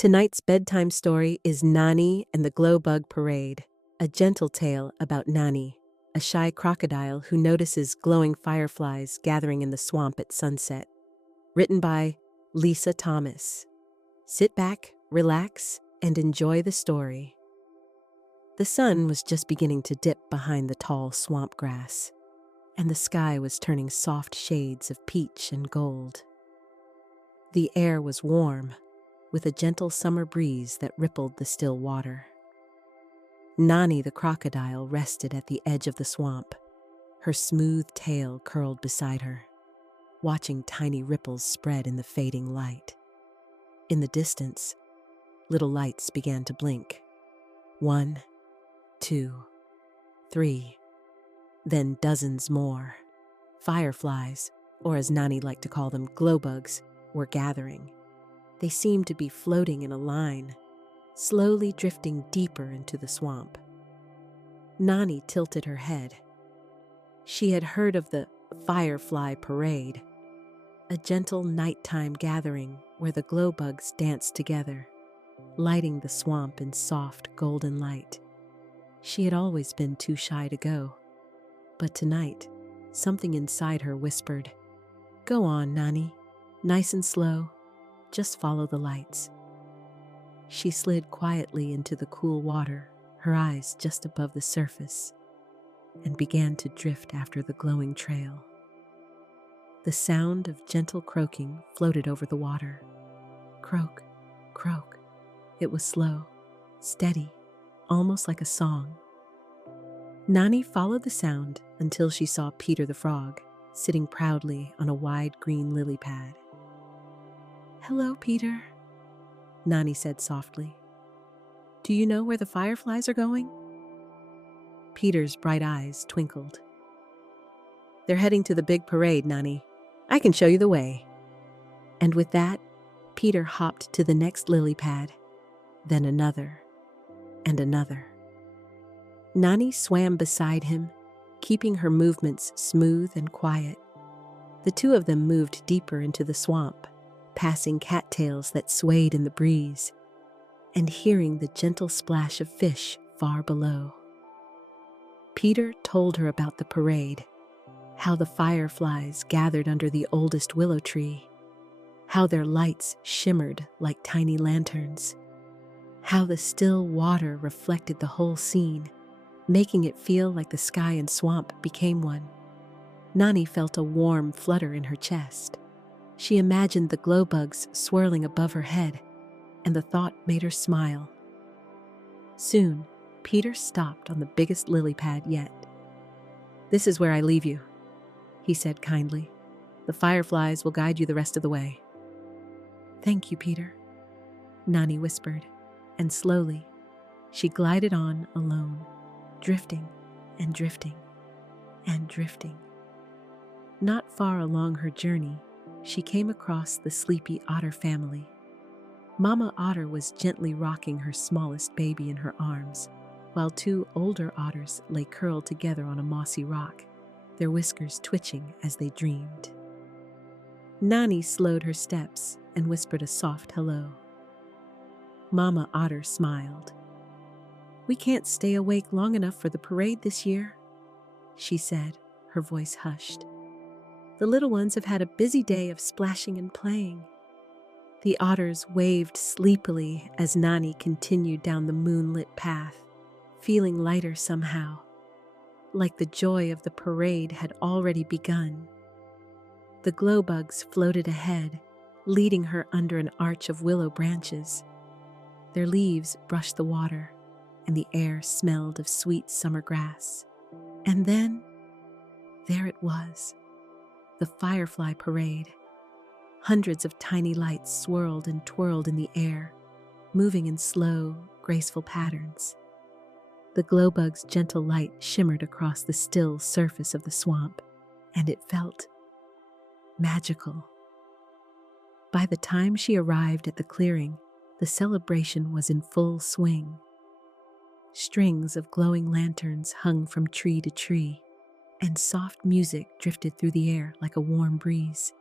Tonight's bedtime story is Nani and the Glowbug Parade, a gentle tale about Nani, a shy crocodile who notices glowing fireflies gathering in the swamp at sunset. Written by Lisa Thomas. Sit back, relax, and enjoy the story. The sun was just beginning to dip behind the tall swamp grass, and the sky was turning soft shades of peach and gold. The air was warm, with a gentle summer breeze that rippled the still water. Nani the crocodile rested at the edge of the swamp, her smooth tail curled beside her, watching tiny ripples spread in the fading light. In the distance, little lights began to blink. 1, 2, 3, then dozens more. Fireflies, or as Nani liked to call them, glowbugs, were gathering. They seemed to be floating in a line, slowly drifting deeper into the swamp. Nani tilted her head. She had heard of the Firefly Parade, a gentle nighttime gathering where the glowbugs danced together, lighting the swamp in soft golden light. She had always been too shy to go, but tonight, something inside her whispered, "Go on, Nani, nice and slow. Just follow the lights." She slid quietly into the cool water, her eyes just above the surface, and began to drift after the glowing trail. The sound of gentle croaking floated over the water. Croak, croak. It was slow, steady, almost like a song. Nani followed the sound until she saw Peter the frog, sitting proudly on a wide green lily pad. "Hello, Peter," Nani said softly. "Do you know where the fireflies are going?" Peter's bright eyes twinkled. "They're heading to the big parade, Nani. I can show you the way." And with that, Peter hopped to the next lily pad, then another, and another. Nani swam beside him, keeping her movements smooth and quiet. The two of them moved deeper into the swamp, passing cattails that swayed in the breeze, and hearing the gentle splash of fish far below. Peter told her about the parade, how the fireflies gathered under the oldest willow tree, how their lights shimmered like tiny lanterns, how the still water reflected the whole scene, making it feel like the sky and swamp became one. Nani felt a warm flutter in her chest. She imagined the glowbugs swirling above her head, and the thought made her smile. Soon, Peter stopped on the biggest lily pad yet. "This is where I leave you," he said kindly. "The fireflies will guide you the rest of the way." "Thank you, Peter," Nani whispered, and slowly, she glided on alone, drifting and drifting and drifting. Not far along her journey, she came across the sleepy otter family. Mama Otter was gently rocking her smallest baby in her arms, while two older otters lay curled together on a mossy rock, their whiskers twitching as they dreamed. Nani slowed her steps and whispered a soft hello. Mama Otter smiled. "We can't stay awake long enough for the parade this year," she said, her voice hushed. "The little ones have had a busy day of splashing and playing." The otters waved sleepily as Nani continued down the moonlit path, feeling lighter somehow, like the joy of the parade had already begun. The glowbugs floated ahead, leading her under an arch of willow branches. Their leaves brushed the water, and the air smelled of sweet summer grass. And then, there it was. The Firefly Parade. Hundreds of tiny lights swirled and twirled in the air, moving in slow, graceful patterns. The glowbug's gentle light shimmered across the still surface of the swamp, and it felt magical. By the time she arrived at the clearing, the celebration was in full swing. Strings of glowing lanterns hung from tree to tree, and soft music drifted through the air like a warm breeze.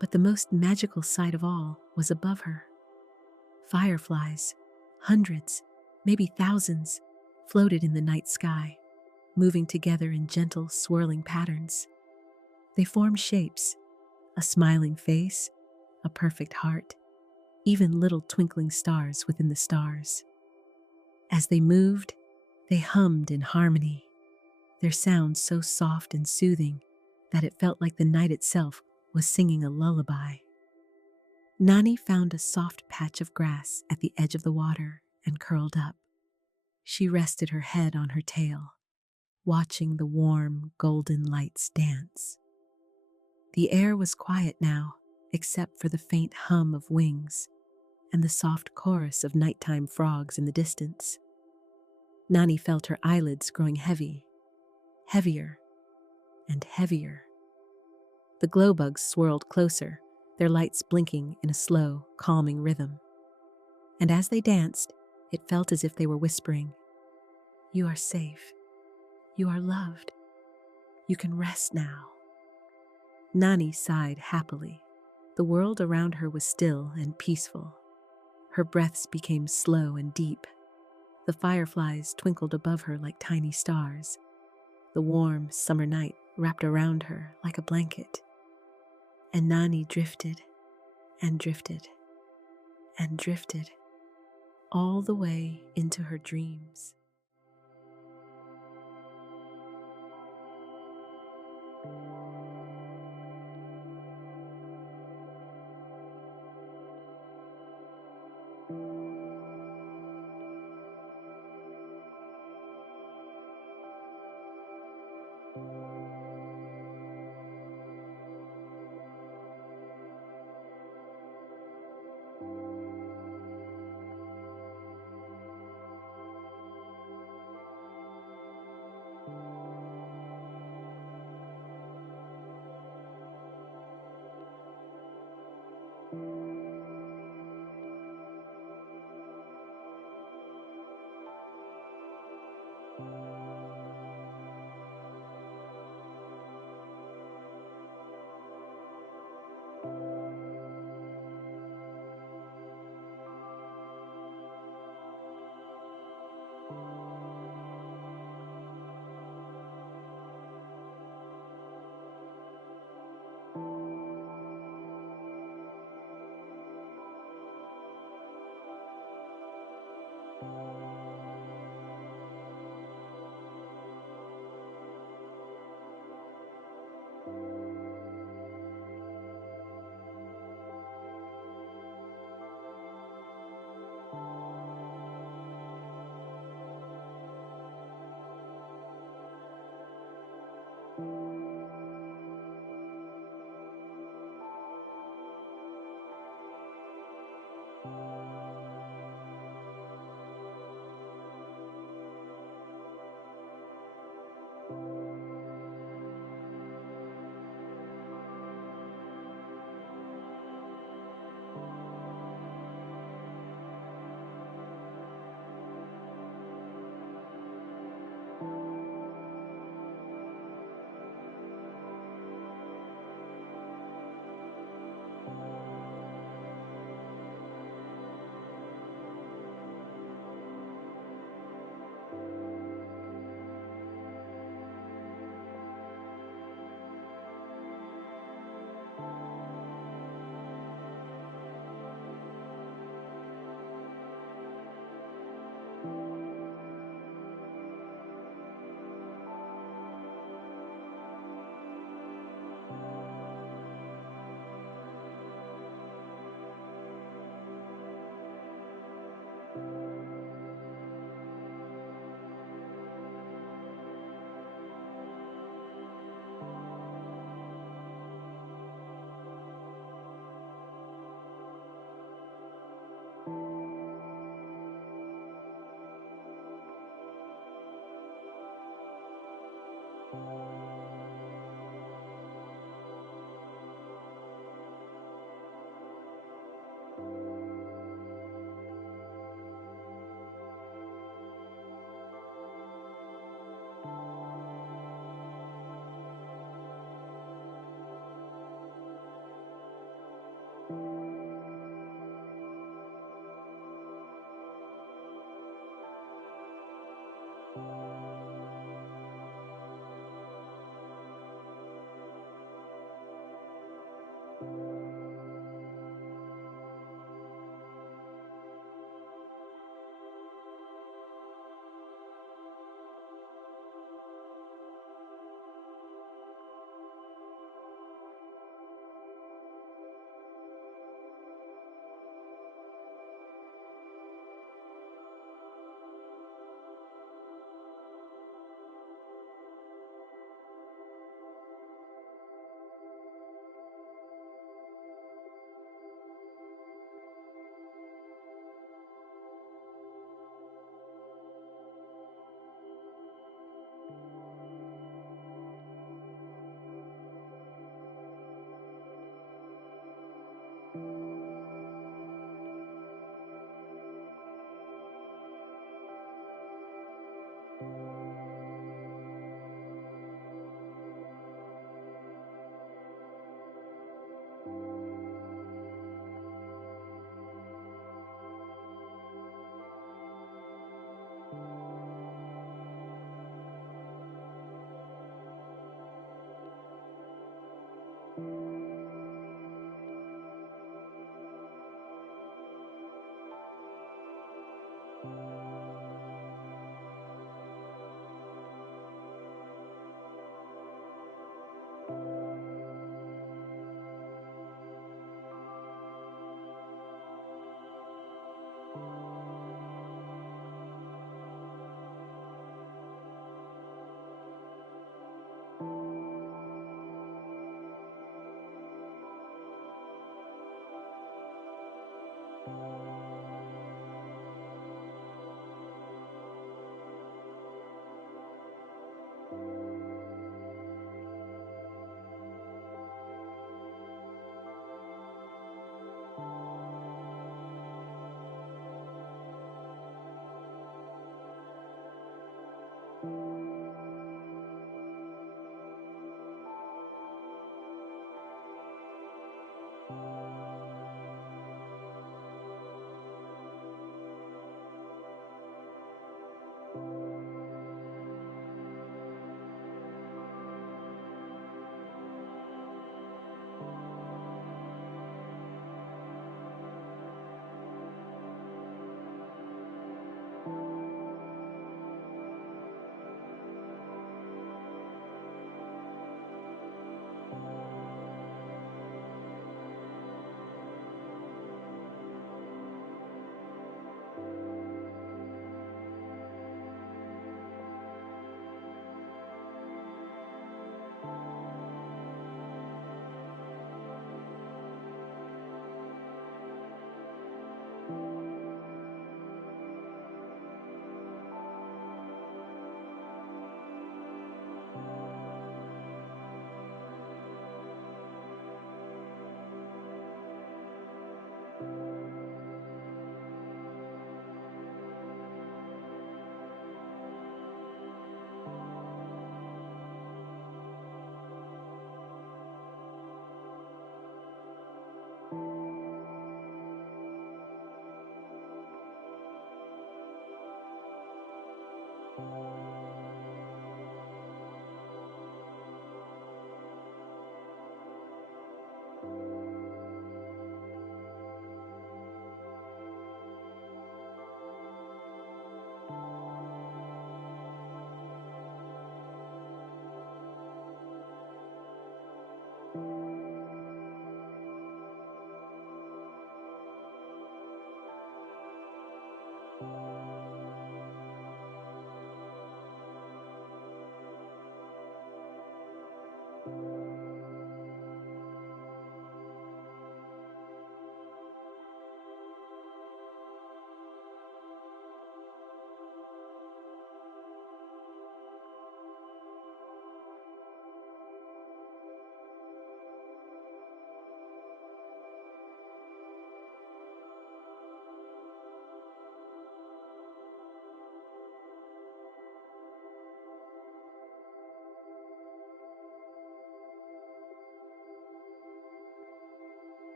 But the most magical sight of all was above her. Fireflies, hundreds, maybe thousands, floated in the night sky, moving together in gentle, swirling patterns. They formed shapes, a smiling face, a perfect heart, even little twinkling stars within the stars. As they moved, they hummed in harmony, their sounds so soft and soothing that it felt like the night itself was singing a lullaby. Nani found a soft patch of grass at the edge of the water and curled up. She rested her head on her tail, watching the warm, golden lights dance. The air was quiet now, except for the faint hum of wings and the soft chorus of nighttime frogs in the distance. Nani felt her eyelids growing heavy, heavier and heavier. The glowbugs swirled closer, their lights blinking in a slow, calming rhythm. And as they danced, it felt as if they were whispering, "You are safe. You are loved. You can rest now." Nani sighed happily. The world around her was still and peaceful. Her breaths became slow and deep. The fireflies twinkled above her like tiny stars. The warm summer night wrapped around her like a blanket. And Nani drifted and drifted and drifted all the way into her dreams.